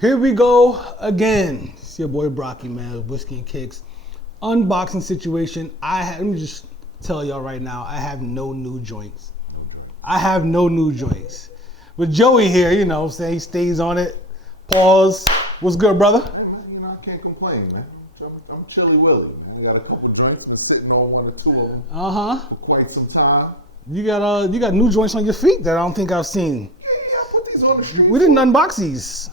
Here we go again. It's your boy Brocky, man, Whiskey and Kicks. Unboxing situation. Let me just tell y'all right now, I have no new joints. But Joey here, you know what I'm saying, he stays on it. Pause. What's good, brother? Hey, man, you know, I can't complain, man. I'm chilly willy, man. I got a couple drinks and sitting on one or two of them for quite some time. You got new joints on your feet that I don't think I've seen. Yeah, I put these on the street. We didn't unbox these.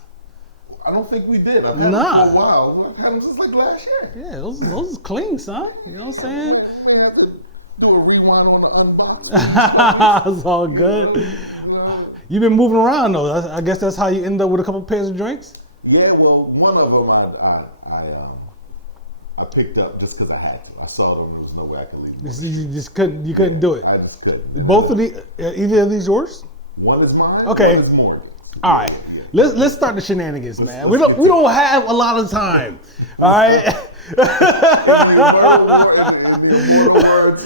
I don't think we did. I've had them for a while. I've had them since like last year. Yeah, those is clean, son. You know what I'm saying? You may have to do a rewind on the unboxing. It's all good. You've been moving around though. I guess that's how you end up with a couple pairs of drinks? Yeah, well, one of them I picked up just because I had to. I saw them. There was no way I could leave them. You couldn't do it. I just couldn't. Both of these, either of these yours? One is mine. Okay. One is Morgan's. All right. Let's start the shenanigans, man. We don't have a lot of time. All right. In the immortal words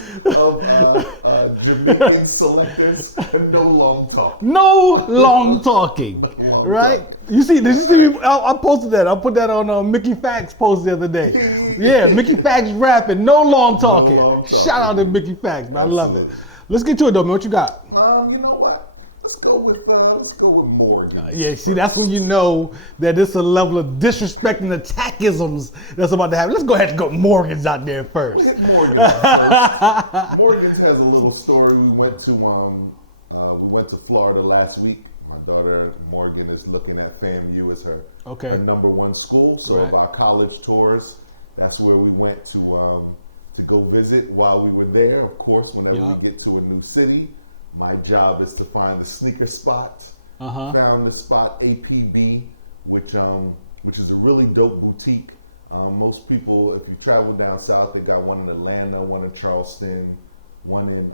of Jamaican selectors, no long talk. No long talking, right? Did you see me? I posted that. I put that on Mickey Fax post the other day. Yeah, Mickey Fax rapping, no long talking. Shout out to Mickey Fax, man. I love it. Let's get to it though, man. What you got? You know what? Let's go with Morgan. Yeah, see, that's when you know that there's a level of disrespect and attackisms that's about to happen. Let's go ahead and go Morgan's out there first. Hit Morgan's. Morgan's has a little story. We went to Florida last week. My daughter Morgan is looking at FAMU as her number one school. So of our college tours, that's where we went to go visit. While we were there, of course, whenever we get to a new city, my job is to find the sneaker spot. Found the spot APB, which is a really dope boutique. Most people, if you travel down south, they got one in Atlanta, one in Charleston, one in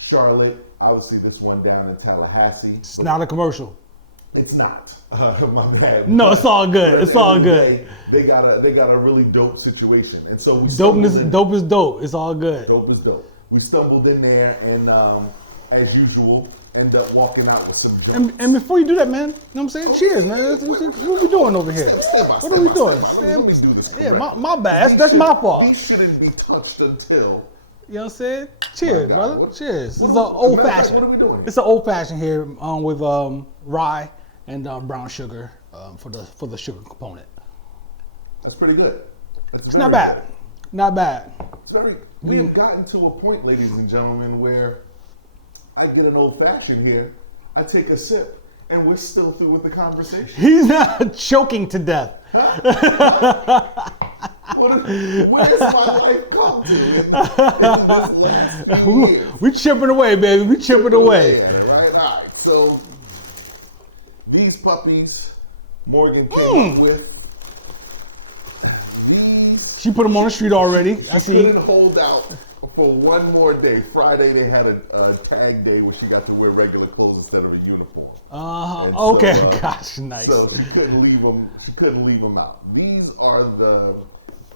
Charlotte. Obviously, this one down in Tallahassee. It's not a commercial. It's not. My bad. No, it's all good. It's all good. They got a really dope situation, and so we dope is dope. It's all good. Dope is dope. We stumbled in there and, as usual, end up walking out with some drinks. And before you do that, man, you know what I'm saying? Cheers, man. What are we doing over here? What are we doing? Let me do this. Yeah, my bad. That's my fault. These shouldn't be touched until. You know what I'm saying? Cheers, brother. Cheers. This is an old fashioned. What are we doing? It's an old fashioned here with rye and brown sugar for the sugar component. That's pretty good. It's not bad. Not bad. It's we have gotten to a point, ladies and gentlemen, where I get an old fashioned here, I take a sip, and we're still through with the conversation. He's not choking to death. Where's my life come to in this last few years? We chipping away, baby. We chipping away. Right, all right. So these puppies, Morgan came up with. She put them on the street already. I see. Couldn't hold out for one more day. Friday they had a tag day where she got to wear regular clothes instead of a uniform. Okay. So, gosh, nice. So she couldn't leave them. She couldn't leave them out. These are the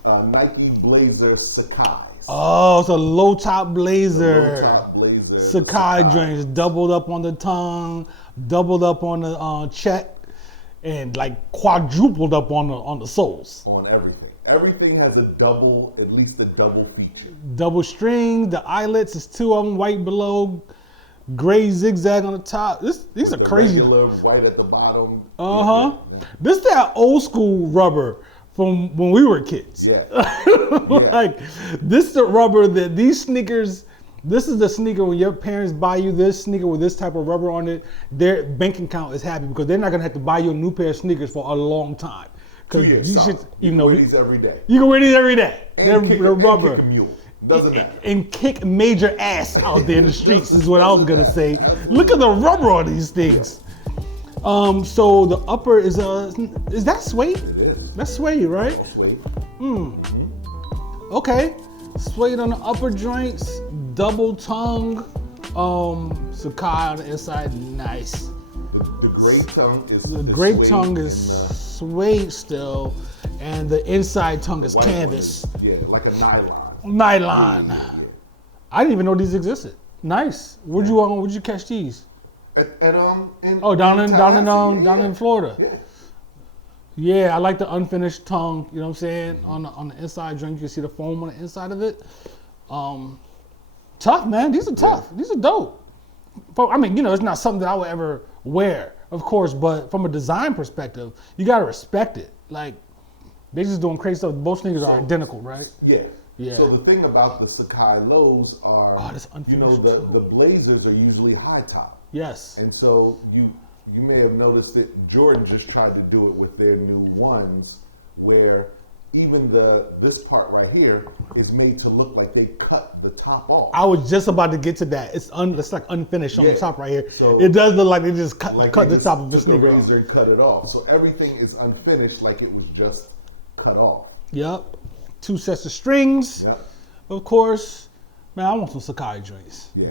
Nike Blazer Sakai's. Oh, it's a low top blazer. Low top blazer. Sakai joints doubled up on the tongue, doubled up on the check, and like quadrupled up on the soles. On everything. Everything has at least a double feature. Double string, the eyelets is two of them, white below, gray zigzag on the top. These are crazy. Regular white at the bottom. This is that old school rubber from when we were kids. Yeah. Like, this is the rubber that these sneakers, this is the sneaker when your parents buy you this sneaker with this type of rubber on it, their bank account is happy because they're not going to have to buy you a new pair of sneakers for a long time. Because you know, wear these every day. You can wear these every day. They're rubber. And kick a mule. Doesn't matter. And kick major ass out there in the streets is what I was gonna say. Look at the rubber on these things. So the upper is that suede? It is. That's suede, right? Suede. Okay. Suede on the upper joints, double tongue, Sakai on the inside, nice. The great tongue is the great tongue is suede still, and the inside tongue is canvas. Yeah, like a nylon. Nylon. Yeah. I didn't even know these existed. Nice. Where'd you catch these? Down in Florida. Yeah, I like the unfinished tongue. You know what I'm saying? On the inside drink, you can see the foam on the inside of it. Tough, man. These are tough. These are dope. I mean, you know, it's not something that I would ever wear, of course, but from a design perspective, you gotta respect it. Like, they just doing crazy stuff. Both sneakers are identical, right? Yeah. So the thing about the Sakai lows are, you know, the blazers are usually high top. Yes. And so you may have noticed that Jordan just tried to do it with their new ones, where even this part right here is made to look like they cut the top off. I was just about to get to that. It's like unfinished on the top right here. So it does look like they just cut the top of the sneaker off. And cut it off. So everything is unfinished, like it was just cut off. Yep. 2 sets of strings. Yep. Of course. Man, I want some Sakai joints. Yeah.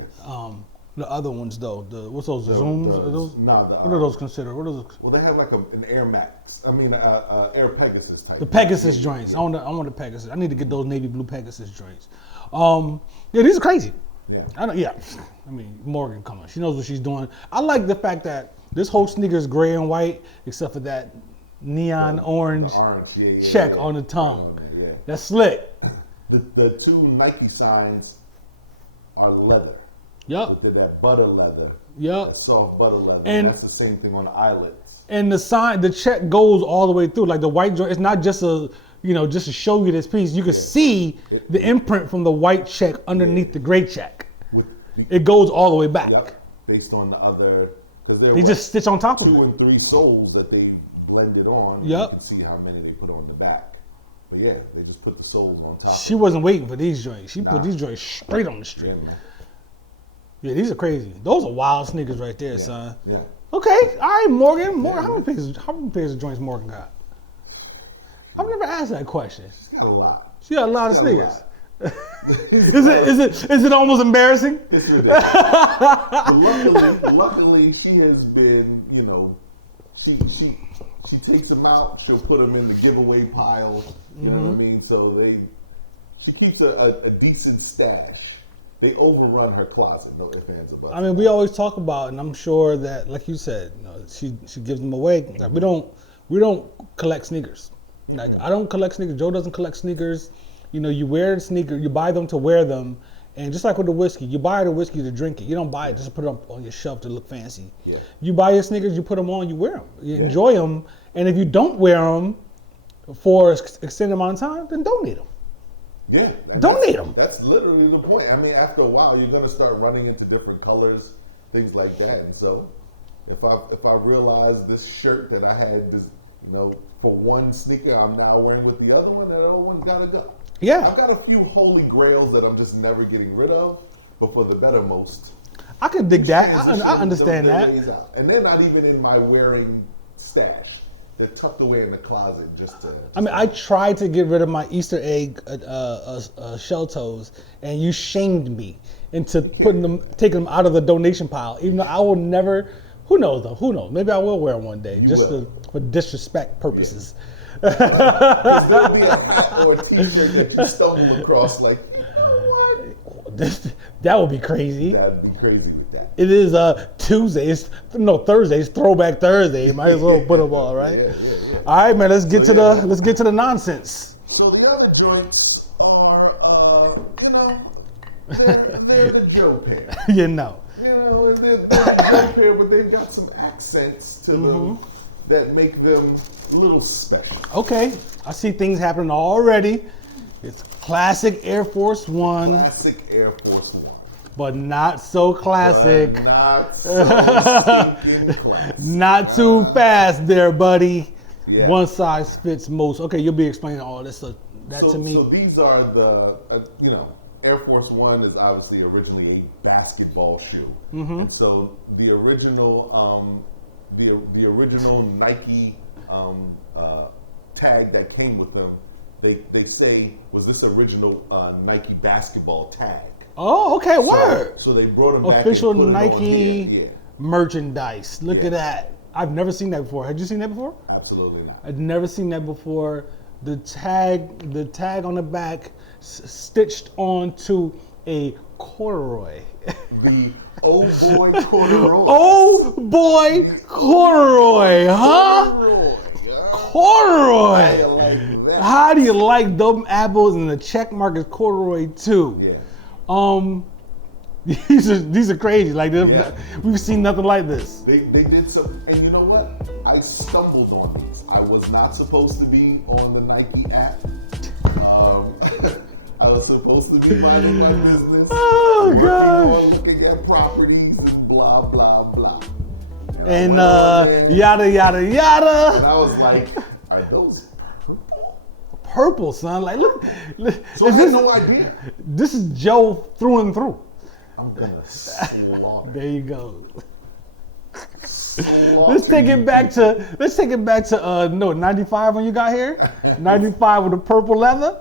The other ones though, what's those? The Zooms? What are those considered? What are those? Well, they have like an Air Max. I mean, Air Pegasus type. The Pegasus joints. I want the Pegasus. I need to get those navy blue Pegasus joints. Yeah, these are crazy. Yeah. I mean, Morgan coming. She knows what she's doing. I like the fact that this whole sneaker is gray and white, except for that neon orange check on the tongue. Yeah. That's slick. The 2 Nike signs are leather. Yep. With that butter leather. Yep. That soft butter leather. And that's the same thing on the eyelets. And the check goes all the way through. Like the white joint, it's not just just to show you this piece. You can see the imprint from the white check underneath the gray check. It goes all the way back. Yep. Based on the other, because they just stitch on top of it. 2 and 3 soles that they blended on. Yep. You can see how many they put on the back. But yeah, they just put the soles on top. She wasn't waiting for these joints. She put these joints straight on the street. Yeah, these are crazy. Those are wild sneakers right there, son. Yeah. Okay, all right, Morgan. How many pairs of joints Morgan got? I've never asked that question. She's got a lot. She got a lot of sneakers. Is it almost embarrassing? It's ridiculous. Luckily, she has been, you know, she takes them out. She'll put them in the giveaway pile. You know what I mean? So she keeps a decent stash. They overrun her closet. No ifs, ands, or buts. I mean, we always talk about, and I'm sure that, like you said, you know, she gives them away. Like we don't collect sneakers. Like I don't collect sneakers. Joe doesn't collect sneakers. You know, you wear the sneaker, you buy them to wear them, and just like with the whiskey, you buy the whiskey to drink it. You don't buy it just to put it up on your shelf to look fancy. Yeah. You buy your sneakers, you put them on, you wear them, you enjoy them, and if you don't wear them for an extended amount of time, then donate them. Yeah. Donate them. That's literally the point. I mean, after a while, you're going to start running into different colors, things like that. And so, if I realize this shirt that I had, this, you know, for one sneaker, I'm now wearing with the other one, that other one's got to go. Yeah. I've got a few holy grails that I'm just never getting rid of, but for the bettermost. I can dig that. I understand that. And they're not even in my wearing stash. They're tucked away in the closet just to. I mean, I tried to get rid of my Easter egg shell toes, and you shamed me into taking them out of the donation pile. Even though I will never. Who knows though? Who knows? Maybe I will wear them one day, for disrespect purposes. There'll be a hat or a t-shirt that you stumble across, like, you know what? That would be crazy. That'd be crazy with that. It is Thursday's Throwback Thursday. Might as well put them all, right? Yeah. All right, man. Let's get to the nonsense. So the other joints are, they're the Joe pair. You know. They're the Joe pair, but they've got some accents to them that make them a little special. Okay, I see things happening already. It's classic Air Force One. Classic Air Force One. But not so classic. But not so classic. Not too fast there, buddy. Yeah. One size fits most. Okay, you'll be explaining all this to me. So these are the, Air Force One is obviously originally a basketball shoe. Mm-hmm. And so the original Nike tag that came with them, they say was this original Nike basketball tag. Oh, okay, word. So they brought them back. Official Nike merchandise. Look at that. I've never seen that before. Had you seen that before? Absolutely not. I'd never seen that before. The tag on the back stitched onto a corduroy. Oh boy, Corduroy. Oh boy, Corduroy, huh? Corduroy. How do you like them apples and the check mark is Corduroy too? Yeah. These are crazy. Like we've seen nothing like this. They did some, and you know what? I stumbled on these. I was not supposed to be on the Nike app. I was supposed to be minding my business. Oh God! Looking at properties and blah blah blah. And yada yada yada. And I was like, are those purple? Purple, son. Like look. So I had no idea. This is Joe through and through. I'm gonna slaughter. There you go. Let's take it back to 95 when you got here. 95 with the purple leather.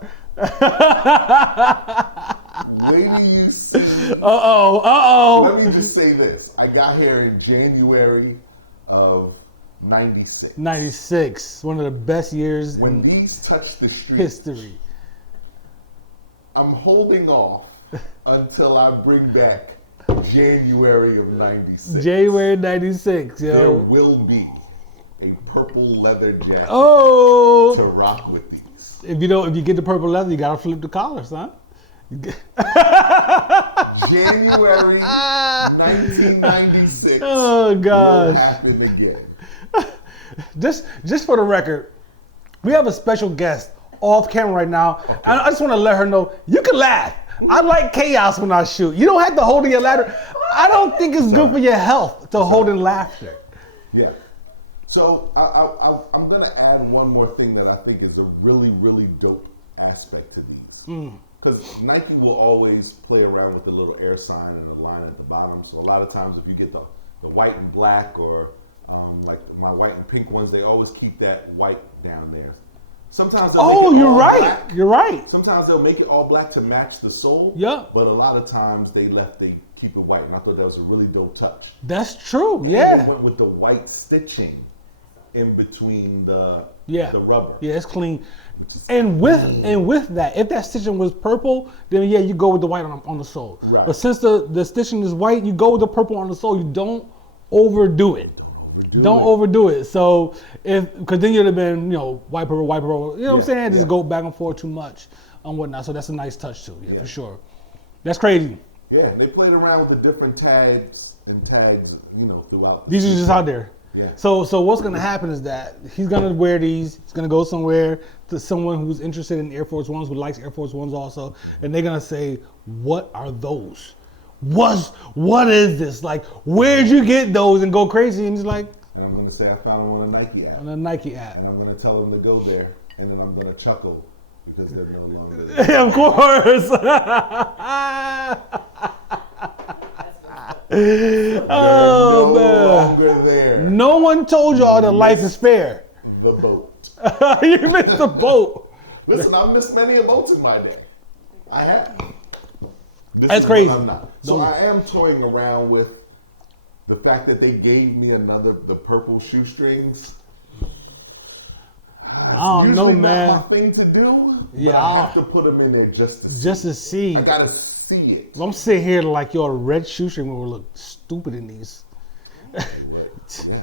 Wait till you see. Uh-oh. Let me just say this. I got here in January of 96. 96. One of the best years when these touched the street. History. I'm holding off until I bring back January of 96. January 96, yo. There will be a purple leather jacket to rock with these. If you get the purple leather, you gotta flip the collar, son. January 1996. Oh gosh. Will happen again. Just for the record, we have a special guest off camera right now. Okay. I just want to let her know you can laugh. I like chaos when I shoot. You don't have to hold in your laughter. I don't think it's good for your health to hold in laughter. Yeah. So I'm going to add one more thing that I think is a really, really dope aspect to these. Because Nike will always play around with the little air sign and the line at the bottom. So a lot of times if you get the white and black or like my white and pink ones, they always keep that white down there. Sometimes they'll make it all black. You're right. Sometimes they'll make it all black to match the sole. Yeah. But a lot of times they keep it white. And I thought that was a really dope touch. That's true. Yeah. They went with the white stitching in between the rubber. Yeah, it's clean. And with that, if that stitching was purple, then yeah, you go with the white on the sole. Right. But since the stitching is white, you go with the purple on the sole. You don't overdo it. Don't overdo it. So because then you'd have been, white purple, you know what I'm saying? Just go back and forth too much and whatnot. So that's a nice touch too. Yeah, for sure. That's crazy. Yeah, and they played around with the different tags, throughout. These are just out there. Yeah. So what's gonna happen is that he's gonna wear these. He's gonna go somewhere to someone who's interested in Air Force Ones, who likes Air Force Ones also, and they're gonna say, "What are those? What is this? Like, where'd you get those?" And go crazy. And he's like, and I'm gonna say I found them on a Nike app. On a Nike app. And I'm gonna tell them to go there, and then I'm gonna chuckle because they're no longer there. Of course. Oh man! Longer there. No one told y'all that life is fair. The boat. You missed the boat. Listen, I've missed many a boats in my day. I have. That's crazy. I'm not. So I am toying around with the fact that they gave me the purple shoestrings. I don't know, man. Not my thing to do. Yeah, but I have to put them in there just to see. I gotta see it. I'm sitting here like your red shoestring will look stupid in these.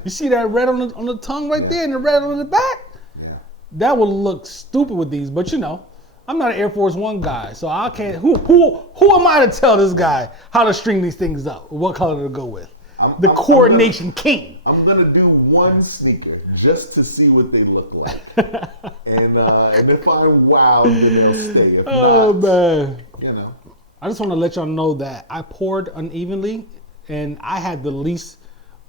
You see that red on the tongue right there and the red on the back? Yeah. That would look stupid with these, but I'm not an Air Force One guy, so I can't. Who am I to tell this guy how to string these things up? What color to go with? The coordination king. I'm gonna do one sneaker just to see what they look like, and if I'm wowed, then they'll stay. If not, man, I just want to let y'all know that I poured unevenly, and I had the least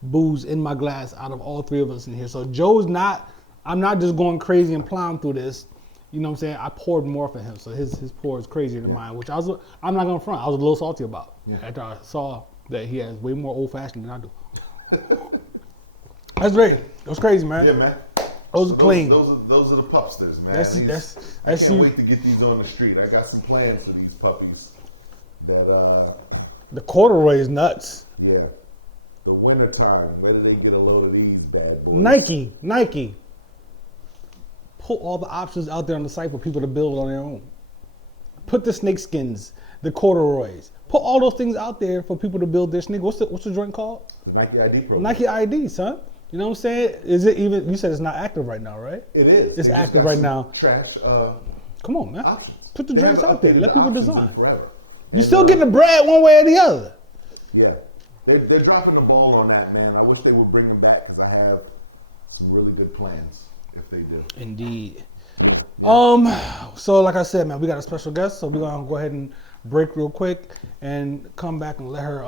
booze in my glass out of all three of us in here. So Joe's not. I'm not just going crazy and plowing through this. You know what I'm saying? I poured more for him, so his pour is crazier than mine, which I'm not gonna front. I was a little salty about after I saw that he has way more old fashioned than I do. That's great. That was crazy, man. Yeah, man. Those are clean. Those are the pupsters, man. I can't wait to get these on the street. I got some plans for these puppies. The corduroy is nuts. Yeah. The winter time, whether they get a load of these bad boys. Nike. Put all the options out there on the site for people to build on their own. Put the snakeskins, the corduroys, Put all those things out there for people to build their sneaker. What's the joint called? The Nike ID program. Nike ID, son. You know what I'm saying? Is it even? You said it's not active right now, right? It is. It's active right now. Trash. Come on, man. Options. Put the drinks out there. Let people design. Forever. You still getting the bread one way or the other. Yeah, they're dropping the ball on that, man. I wish they would bring them back because I have some really good plans if they do. Indeed. So like I said, man, we got a special guest, so we're gonna go ahead and break real quick and come back and let her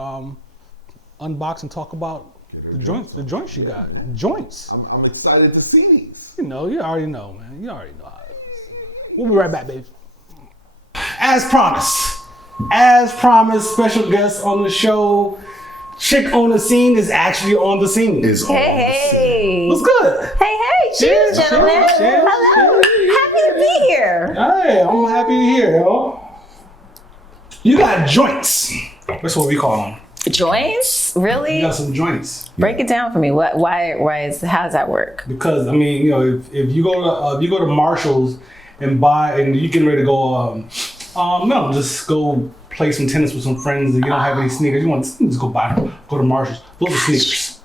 unbox and talk about the joints she got. Joints. I'm excited to see these. You know, you already know, man. You already know how it is. We'll be right back, baby. As promised, special guest on the show. Chick on the scene is actually on the scene. Hey. What's good? Hey. Cheers, gentlemen. Cheers. Hello. Happy to be here. Hey, I'm happy to hear, yo. You got joints. That's what we call them. Joints? Really? You got some joints. Break it down for me. Why how does that work? Because I mean, you know, if you go to Marshall's and buy, and you getting ready to go, just go play some tennis with some friends, and you don't have any sneakers, you want to just go to Marshall's. Those are sneakers.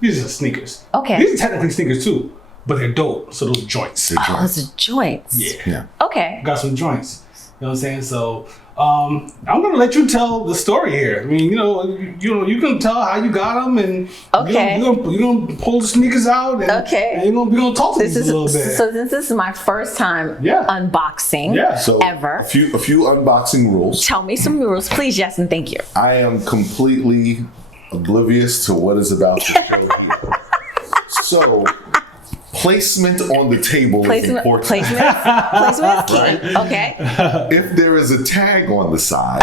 These are sneakers. Okay. These are technically sneakers too, but they're dope. So those are joints. Those are joints. Yeah. Okay. Got some joints. You know what I'm saying? So I'm gonna let you tell the story here. I mean, you can tell how you got them, and okay, you're gonna pull the sneakers out, and, and we're gonna talk to these a little bit. So since this is my first time unboxing, so ever, a few unboxing rules. Tell me some rules, please. Yes, and thank you. I am completely oblivious to what is about to show here. So, placement on the table is important. Placement is key. Right? Okay. If there is a tag on the side,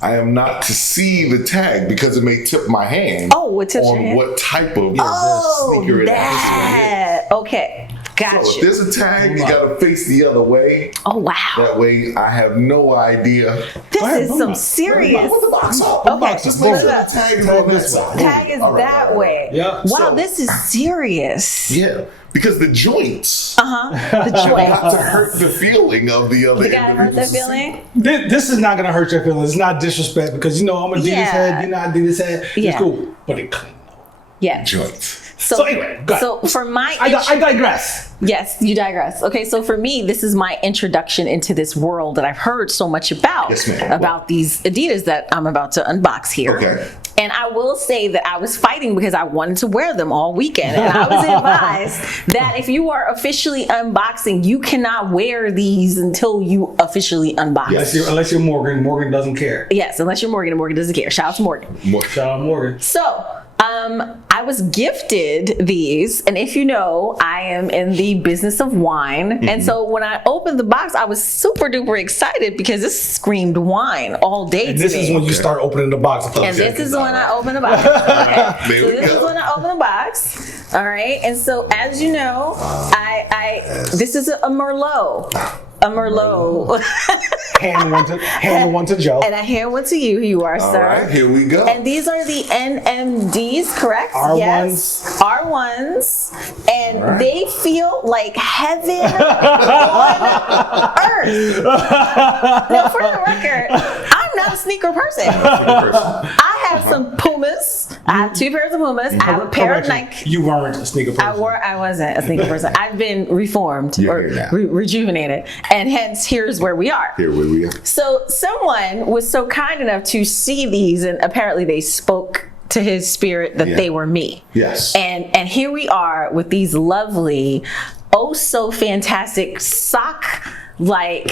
I am not to see the tag because it may tip my hand what tips your hand? What type of sneaker it is. Okay. Gotcha. So if there's a tag, you gotta face the other way. Oh wow! That way, I have no idea. This is some serious. Put the box up. Okay, just make sure the tag is on that side. Tag is that way. Yeah. Wow, this is serious. Yeah, because the joints. The joint. Got to hurt the feeling of the other. You gotta hurt the feeling. This is not gonna hurt your feelings. It's not disrespect because I'm Adidas head. You're not Adidas head. It's cool, but it clean though. Yeah. Joints. So anyway, go ahead. So for my, I digress. Yes, you digress. Okay, so for me, this is my introduction into this world that I've heard so much about. Yes, ma'am. About these Adidas that I'm about to unbox here. Okay. And I will say that I was fighting because I wanted to wear them all weekend. And I was advised that if you are officially unboxing, you cannot wear these until you officially unbox. Yes, unless you're Morgan. Morgan doesn't care. Yes, unless you're Morgan and Morgan doesn't care. Shout out to Morgan. Shout out Morgan. So, I was gifted these, and if you know, I am in the business of wine. And so when I opened the box, I was super duper excited because this screamed wine all day and this today. is when you start opening the box. And this is when I open the box. Okay. So this is when I open the box. All right. And so as you know, this is a Merlot. A Merlot. hand one to Joe. And I hand one to you. You are, sir. All right, here we go. And these are the NMDs, correct? R1s. Yes. R1s. And they feel like heaven on earth. Now, for the record, I'm not a sneaker person. I have some Pumas. I have 2 pairs of Pumas. I have a pair of Nike. You weren't a sneaker person. I wasn't a sneaker person. I've been reformed or rejuvenated. And hence, here's where we are. So someone was so kind enough to see these, and apparently they spoke to his spirit that they were me. Yes. And here we are with these lovely, oh so fantastic like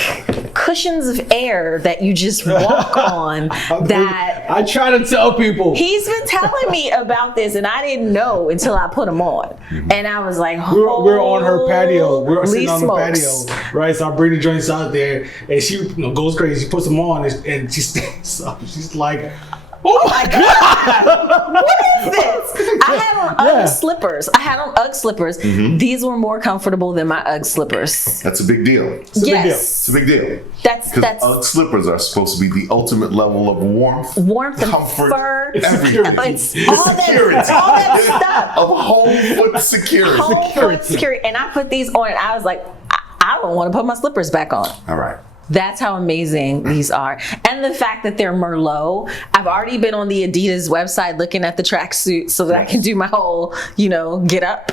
cushions of air that you just walk on. That I try to tell people. He's been telling me about this, and I didn't know until I put them on. And I was like, we're on her patio. We're sitting on the smokes. patio, right? So I bring the joints out there, and she goes crazy. She puts them on, and she stands up. She's like, oh my God! What is this? I had on UGG slippers. These were more comfortable than my UGG slippers. That's a big deal. Yes. It's a big deal. That's UGG slippers are supposed to be the ultimate level of warmth and comfort, fur, everything. It's all that stuff. Of whole foot security. Whole foot security. And I put these on, and I was like, I don't want to put my slippers back on. All right. That's how amazing these are. And the fact that they're Merlot. I've already been on the Adidas website looking at the tracksuit so that I can do my whole, get up.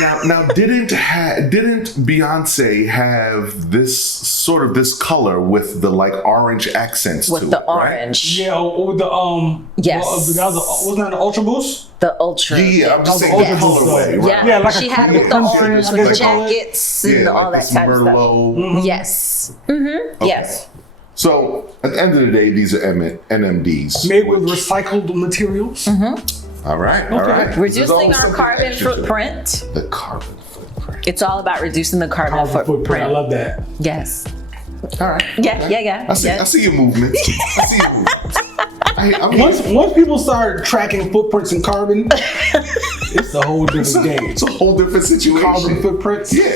Now, didn't Beyonce have this color with the like orange accents with to the it, orange? Yeah, with the Yes. wasn't that the Ultra Boost? The Ultra. Yeah, I'm just saying Yes. colorway, right? Yeah, like she a had cream- with the crimson, orange I with the guess they call it. jackets and all that this kind of stuff. Merlot. Yes. Mm-hmm. Yes. So at the end of the day, these are NMDs. Made with recycled materials. All right, all right. Reducing our Something carbon extra to it. footprint. The carbon footprint. It's all about reducing the carbon footprint. I love that. Yes. All right. Yeah. I see your movements. I see your movements. Once people start tracking footprints in carbon, it's a whole different game. It's a whole different situation. Carbon footprints. Yeah.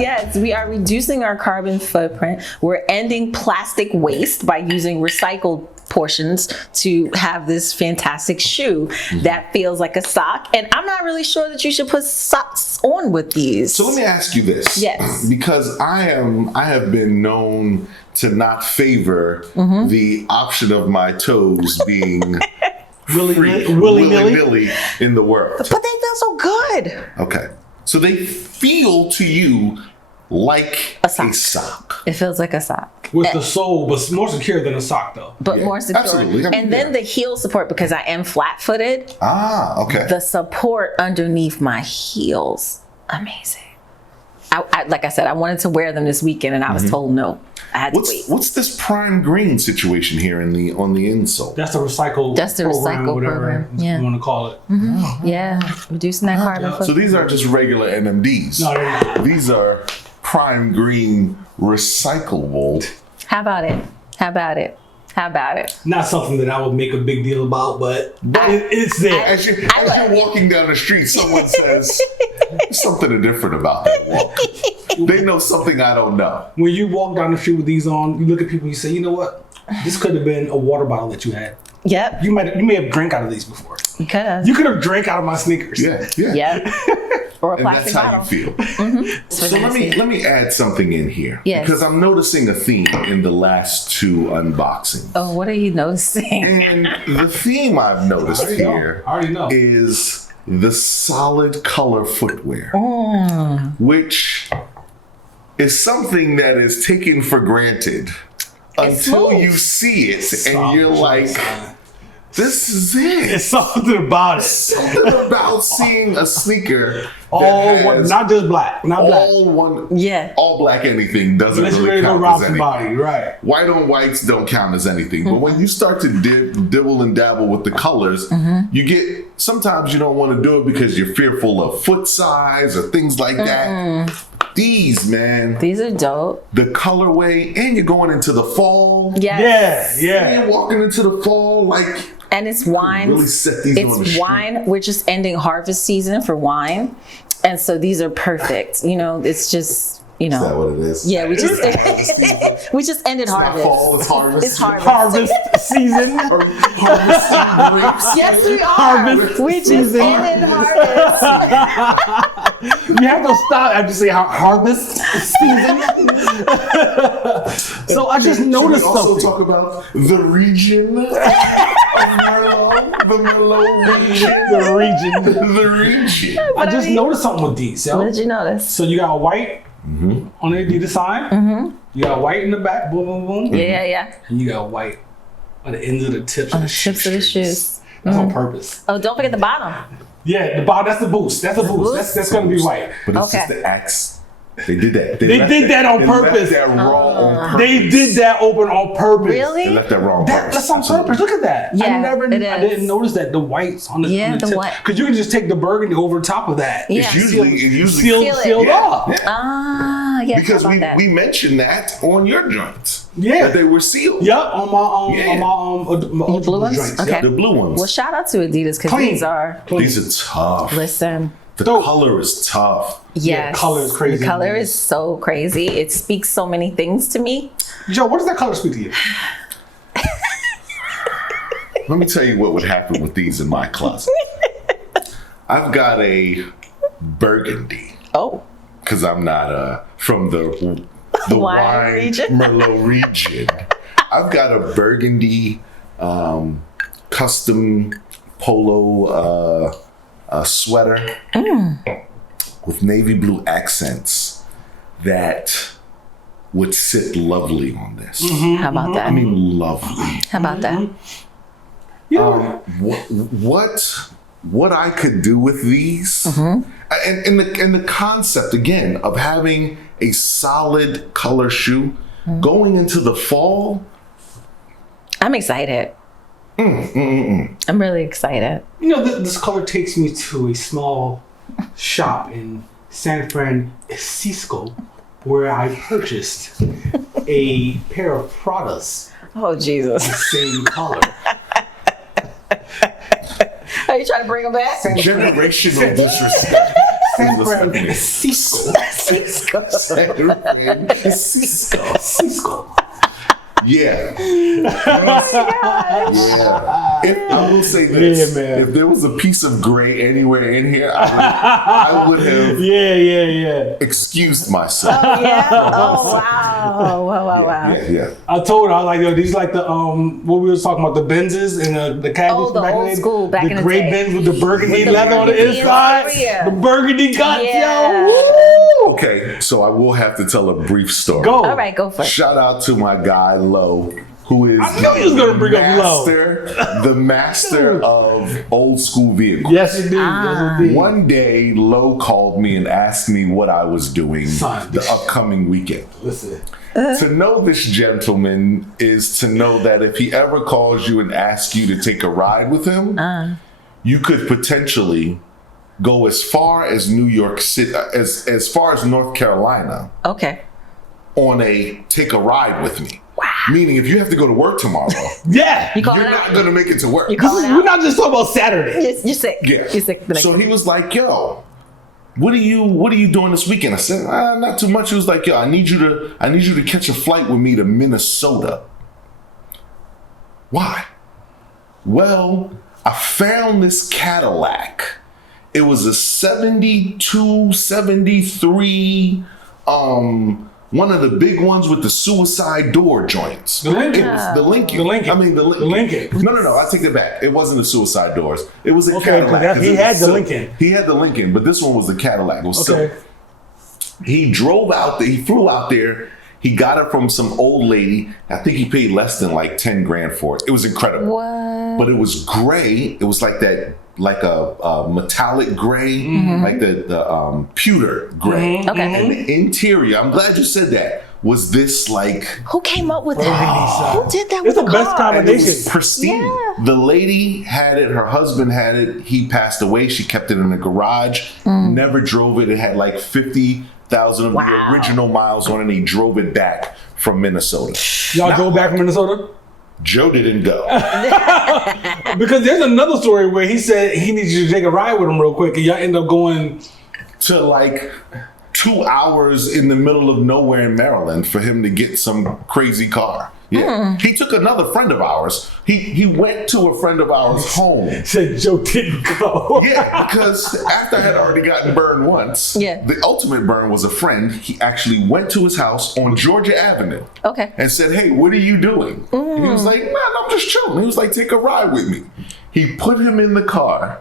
Yes, we are reducing our carbon footprint. We're ending plastic waste by using recycled portions to have this fantastic shoe that feels like a sock. And I'm not really sure that you should put socks on with these. So let me ask you this. Yes. Because I have been known to not favor the option of my toes being willy-nilly in the world. But they feel so good. Okay. So they feel to you like a sock. It feels like a sock. With the sole, but more secure than a sock though. But more secure. Absolutely. And then the heel support, because I am flat-footed. Okay. The support underneath my heels, amazing. I like I said, I wanted to wear them this weekend, and I was told no. I had to wait. What's this prime green situation here on the insole? That's the recycle. program. Yeah. You want to call it. Yeah, reducing that carbon footprint. So these aren't just regular NMDs. No, they're not. These are prime green recyclable. How about it? Not something that I would make a big deal about, but it's there. As you're walking down the street, someone says something different about that walk. They know something I don't know. When you walk down the street with these on, you look at people, you say, you know what? This could have been a water bottle that you had. Yep. You may have drank out of these before. You could have. You could have drank out of my sneakers. Yeah. Yep. Or a And plastic that's bottle. how you feel. So let me add something in here. Yes. Because I'm noticing a theme in the last two unboxings. Oh, what are you noticing? And the theme I've noticed here I already know. is the solid color footwear, which is something that is taken for granted until smooth. you see it and you're like, this is it. It's something about it. Something about seeing a sneaker Not just black. Not black. all black anything doesn't Unless you're really ready to count rob as anything. somebody, right? White on whites don't count as anything. But when you start to dibble and dabble with the colors, you get, sometimes you don't want to do it because you're fearful of foot size or things like that. These, man. These are dope. The colorway, and you're going into the fall. Yes. Yeah. And you're walking into the fall like... And it's wine. Really set these on the It's street. wine. We're just ending harvest season for wine. And so these are perfect. It's just, Is that what it is? Yeah, we just we just ended harvest. Not fall, it's harvest. It's harvest. Harvest season. Harvesting grapes. Yes, we are. Harvest We just season. ended harvest. You have to stop after you say harvest season. So I just noticed Should we also something. talk about the region of Merlot? The Merlot region. The region. I just noticed something with these, yo. What did you notice? So you got white on the Adidas sign. You got white in the back, boom, boom, boom. Yeah. And you got white on the ends of the tips On of the the tips of the shoestrings. shoes. That's on purpose. Oh, don't forget the bottom. Yeah, the bottom, that's the boost. That's a boost. That's gonna be white. But it's Okay. just the axe. They did that. They did that on purpose. They left that raw on purpose. They did that open on purpose. They Really? left that raw on purpose. That's on purpose. Look at that. Yeah, I didn't notice that the whites on the Yeah, the tip. white. Because you can just take the burgundy over top of that. Yeah. It's usually Seal it. Sealed off. Yeah. because how about we that? mentioned that on your joints. Yeah. That they were sealed. Yep, on my Yeah. my blue ones? joints. Okay. Yep. The blue ones. Well, shout out to Adidas because Clean. these are. These are tough. Listen. The Dope. color is tough. Yes. the color is crazy. The color is so crazy. It speaks so many things to me. Joe, what does that color speak to you? Let me tell you what would happen with these in my closet. I've got a burgundy Oh. because I'm not from the the wine Merlot region. I've got a burgundy custom polo sweater with navy blue accents that would sit lovely on this. How about that? I mean, lovely. How about that? What I could do with these, and the concept again of having a solid color shoe going into the fall. I'm excited. I'm really excited. You know, this color takes me to a small shop in San Francisco where I purchased a pair of Pradas. Oh, Jesus. The same color. Are you trying to bring them back? Generational disrespect. San Francisco. Cisco. Yeah. Oh my God. Yeah. I will say this. Yeah, man. If there was a piece of gray anywhere in here, I would have excused myself. Oh, yeah? Oh, wow. Wow. Yeah. I told her, I was like, yo, these like the, what we was talking about, the Benzes and the cabinets the back old in school back in the gray day. Benz with the burgundy With the leather on the burgundy inside. interior. The burgundy guts, Yeah. yo. Woo! Okay, so I will have to tell a brief story. Go. All right, go for it. Shout out to my guy Lo, who is I knew he was gonna bring up Lo. the master of old school vehicles. Yes, indeed. Yes, indeed. One day, Lo called me and asked me what I was doing Son. the upcoming weekend. Listen. To know this gentleman is to know that if he ever calls you and asks you to take a ride with him, you could potentially go as far as New York City, as far as North Carolina. Okay. On take a ride with me. Wow. Meaning, if you have to go to work tomorrow, Yeah. you're not going to make it to work. We're not just talking about Saturday. You're sick. Yeah. You're sick. So he was like, yo, what are you doing this weekend? I said, not too much. He was like, yo, I need you to catch a flight with me to Minnesota. Why? Well, I found this Cadillac. It was a 72, 73, one of the big ones with the suicide door joints. The Lincoln. It was the Lincoln. I mean, the Lincoln. No, I take it back. It wasn't the suicide doors. It was a Cadillac. He had the Lincoln. He had the Lincoln, but this one was the Cadillac. It was silver. He drove out there. He flew out there. He got it from some old lady. I think he paid less than like 10 grand for it. It was incredible. What? But it was gray. It was like that, like a metallic gray, like the pewter gray. Okay. And the interior, I'm glad you said that, was this like... Who came up with that? Who did that with It's the best car? combination. It was pristine. Yeah. The lady had it. Her husband had it. He passed away. She kept it in the garage. Never drove it. It had like 50,000 of the original miles on it. And he drove it back from Minnesota. Y'all drove back from Minnesota? Joe didn't go. Because there's another story where he said he needs you to take a ride with him real quick, and y'all end up going to like 2 hours in the middle of nowhere in Maryland for him to get some crazy car. Yeah. He took another friend of ours. He went to a friend of ours home. Said Joe didn't go. Yeah, because after I had already gotten burned once, the ultimate burn was a friend. He actually went to his house on Georgia Avenue. Okay. And said, hey, what are you doing? And he was like, man, I'm just chilling. He was like, take a ride with me. He put him in the car.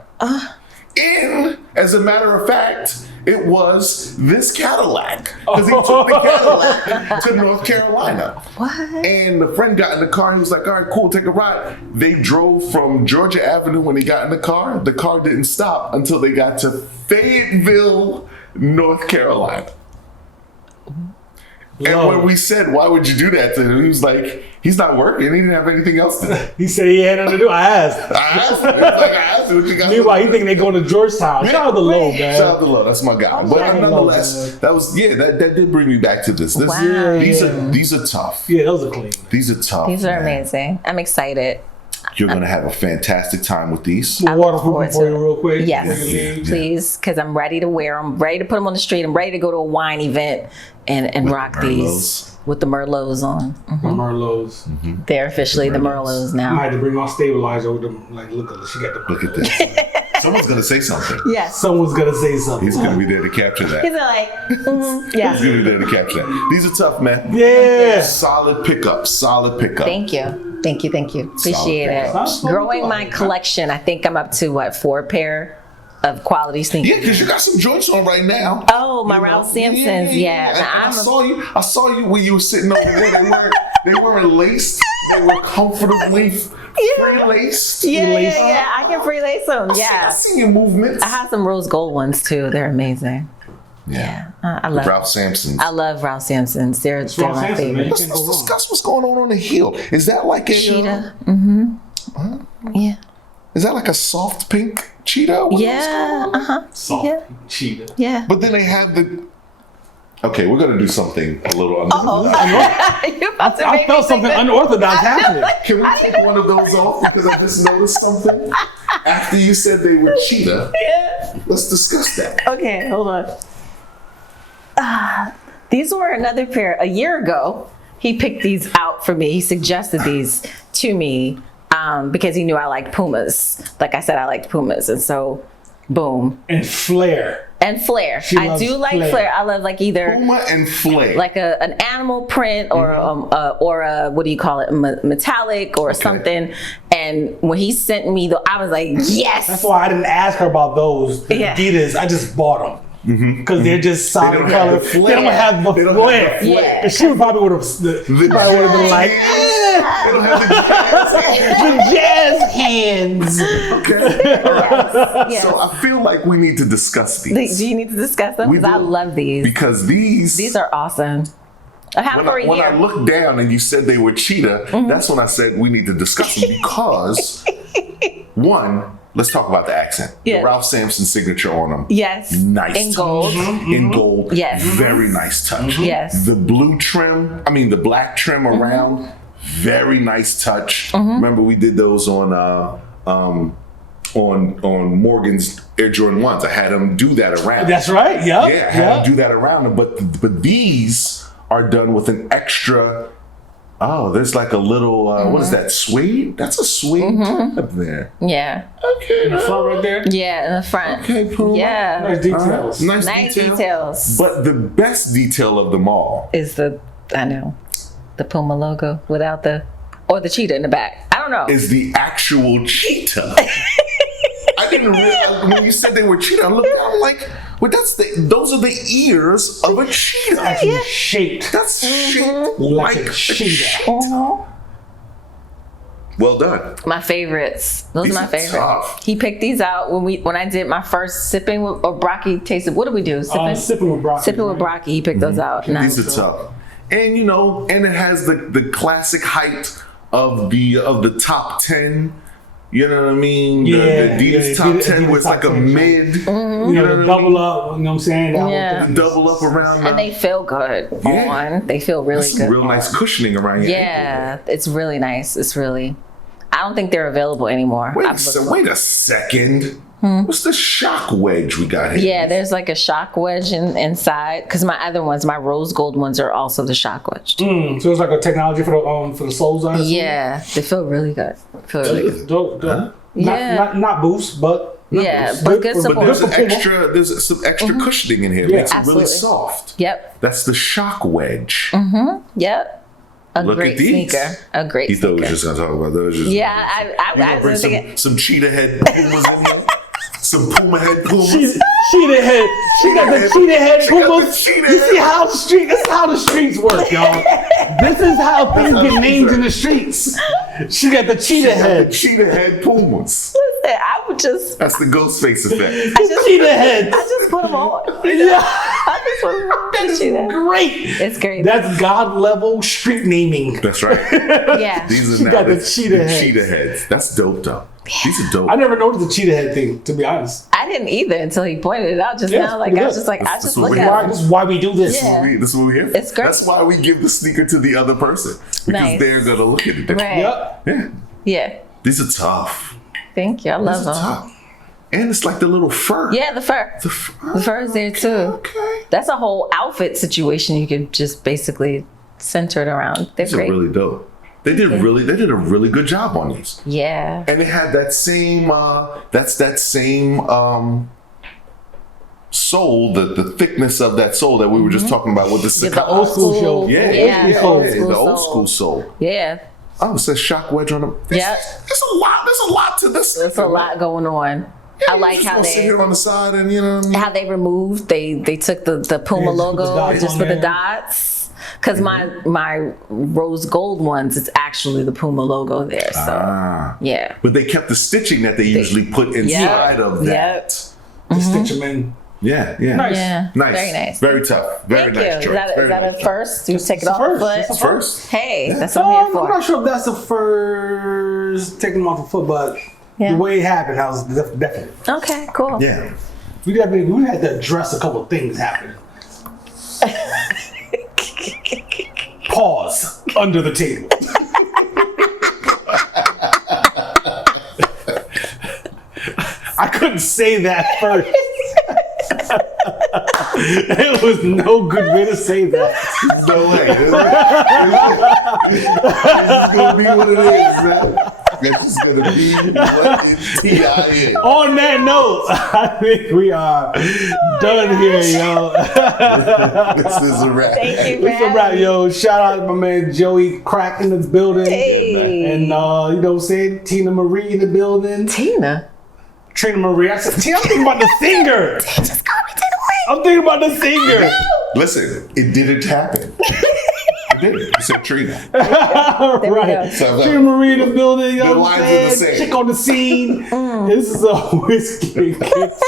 As a matter of fact, it was this Cadillac. Because he took the Cadillac to North Carolina. What? And the friend got in the car. He was like, all right, cool, take a ride. They drove from Georgia Avenue when they got in the car. The car didn't stop until they got to Fayetteville, North Carolina. And when we said, why would you do that to him? He was like, he's not working. He didn't have anything else to do. He said he had nothing to do. I asked. He was like, I asked him what you got. Meanwhile, he thinking they going to Georgetown. Shout out to Low, man. Shout out to Low. That's my guy. But nonetheless, that did bring me back to this. These are tough. Yeah, those are clean. These are tough. These are amazing. I'm excited. You're going to have a fantastic time with these. Waterproofing for you real quick. Yes, please, because I'm ready to wear them, ready to put them on the street. I'm ready to go to a wine event and rock these with the Merlots on. The Merlots. They're officially the Merlots now. I might have to bring my stabilizer with them. Like, look at this. She got the. Look at this. Someone's gonna say something. Yes. Someone's gonna say something. He's gonna be there to capture that. He's like, yeah. He's gonna be there to capture that. These are tough, man. Yeah. Solid pickup. Solid pickup. Thank you. Appreciate it. Growing my collection. I think I'm up to 4 pair of quality sneakers. Yeah, because you got some joints on right now. Oh, my Ralph Sampsons. Yeah. And I saw you when you were sitting over there. They weren't laced. They were comfortably free-laced. Yeah. I can free-lace them. I see your movements. I have some rose gold ones too. They're amazing. Yeah. I love Ralph Sampsons. I love Ralph Sampsons. They're my favorite. Let's discuss what's going on the heel. Is that like a cheetah? Yeah. Is that like a soft pink cheetah? Soft cheetah. Yeah. But then they have the. Okay, we're gonna do something a little. I felt something unorthodox happening. Can we take one of those off because I just noticed something after you said they were cheetah? Yeah. Let's discuss that. Okay, hold on. These were another pair. A year ago, he picked these out for me. He suggested these to me because he knew I liked Pumas. Like I said, I liked Pumas, and so, boom. And flare. I do like flare. I love like either Puma and flare, like an animal print or a what do you call it, metallic or something. And when he sent me I was like, yes. That's why I didn't ask her about those. The Adidas, I just bought them. Because they're just solid color. They don't have the flare. Yeah. And she probably would have been like, they don't have the jazz hands. Okay. Yes. So I feel like we need to discuss these. Do you need to discuss them? Because I love these. Because these are awesome. I have them for a year. When I looked down and you said they were cheetah, that's when I said we need to discuss them because one, let's talk about the accent. Yeah. The Ralph Sampson signature on them. Yes. Nice In touch. gold. In gold. Yes. Very nice touch. Yes. The the black trim around, very nice touch. Remember we did those on Morgan's Air Jordan 1s. I had them do that around. That's right. Yeah. Yeah, I had them do that around them. But these are done with an extra. Oh, there's like a little, what is that, suede? That's a suede up there. Yeah. Okay. In the front right there? Yeah, in the front. Okay, Puma. Yeah. Nice details. Nice details. But the best detail of them all is the Puma logo without or the cheetah in the back. I don't know. Is the actual cheetah. I didn't realize, when you said they were cheetah, I looked down, I'm like, well, those are the ears of a cheetah. Actually shaped. That's shaped like a cheetah. Well done. My favorites. Those are my favorites. Tough. He picked these out when I did my first sipping with Brocky tasted. What did we do? Sipping with Brocky. Sipping with Brocky. He picked those out. These are tough. And and it has the classic height of the top 10. You know what I mean? The Adidas top 10 where it's like a mid. You know, the double up, you know what I'm saying? Yeah. The double up around. And they feel good on. They feel really good. Real nice cushioning around your ankle. It's really nice. It's really. I don't think they're available anymore. Wait a second. What's the shock wedge we got here? Yeah, there's like a shock wedge inside. Because my other ones, my rose gold ones, are also the shock wedge. So it's like a technology for the soles on it? Yeah, they feel really good. Dope. Huh? Yeah. Not boost, but but good support. But there's some extra cushioning in here. It makes it really soft. Yep. That's the shock wedge. Yep. Look great at these. sneaker. A great He thought we sneaker. were just gonna talk about those. Yeah, I bring was thinking some cheetah head Pumas in there. Some Puma head Pumas. Cheetah head. She got the cheetah head Pumas. You see how this is how the streets work, y'all. This is how things get named in the streets. She got the cheetah head. Cheetah head Pumas. Listen, I would just. That's the ghost face effect. Cheetah heads. I just put them on. Yeah. I just put them on. That's great. It's great. That's God level street naming. That's right. Yeah. These She are got now the cheetah heads. cheetah heads. That's dope though. These are dope. I never noticed the cheetah head thing, to be honest. I didn't either until he pointed it out just now. Like I was just like, I just look at it. This is why we do this. Yeah. This is what we're here for. It's great. That's why we give the sneaker to the other person. Because they're going to look at it. Right. Yep. Yeah. Yeah. These are tough. Thank you. I love These are them. tough. And it's like the little fur. Yeah, the fur. The fur. The fur is there too. Okay. That's a whole outfit situation you could just basically center it around. They're These are great. really dope. They did a really good job on these. Yeah. And it had that same sole, the thickness of that sole that we were just talking about with the old school show. The old school sole. Yeah. Oh, it says shock wedge on them. Yeah. There's a lot to this. There's a lot going on. I like how they sit here on the side and you know what I mean? how they removed. They took the Puma logo just for the dots. Because my rose gold ones, it's actually the Puma logo there. So yeah. But they kept the stitching that they usually put inside of that. To stitch them in. Yeah. Nice. Yeah. Nice. Very nice. Very tough. Very Thank nice you. choice. Is that a first? You take it off the foot? It's a First. Hey, that's what I'm here I'm for. not sure if that's the first taking them off the foot, but the way it happened, I was definitely. Okay, cool. Yeah. We had to address a couple of things happening. Pause under the table. I couldn't say that first. It was no good way to say that. No way. This is going to be what it is. This is going to be what it is. On that note, I think we are done here, yo. This is a wrap. Thank you, It's a wrap, yo. Shout out to my man Joey Crack in the building. Hey. And, you know what I'm saying? Tina Marie in the building. Trina Marie. I said, Tina, I'm thinking about the singer. just call me Tina Marie. I'm thinking about the singer. Listen, it didn't happen. It didn't. You said Trina. There we go. Tina Marie in the building, you know what I'm lines are the saying? same. Chick on the scene. This is a Whiskey and Kicks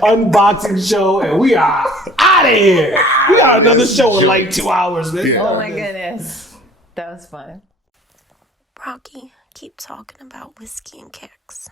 unboxing show, and we are out of here. We got another show in like 2 hours, man. Yeah. Oh my goodness. That was fun. Brocky, keep talking about whiskey and kicks.